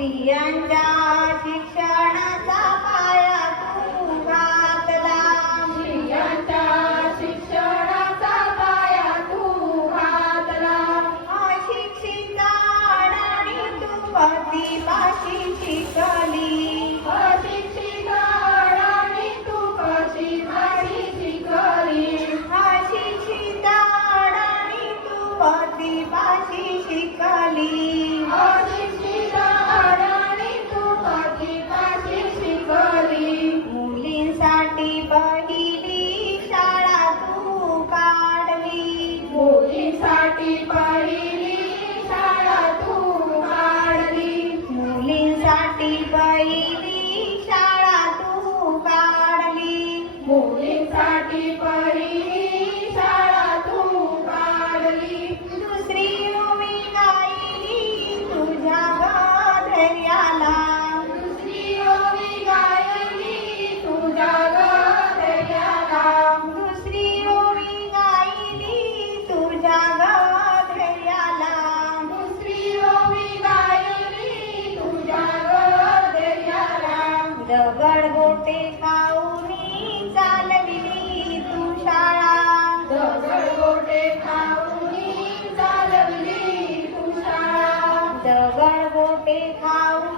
priyanka दगड गोटे खाऊनी चालविली तू शाळा. दगड गोटे खाऊनी चालविली तू शाळा. दगड गोटे खाऊ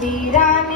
Be Lirani.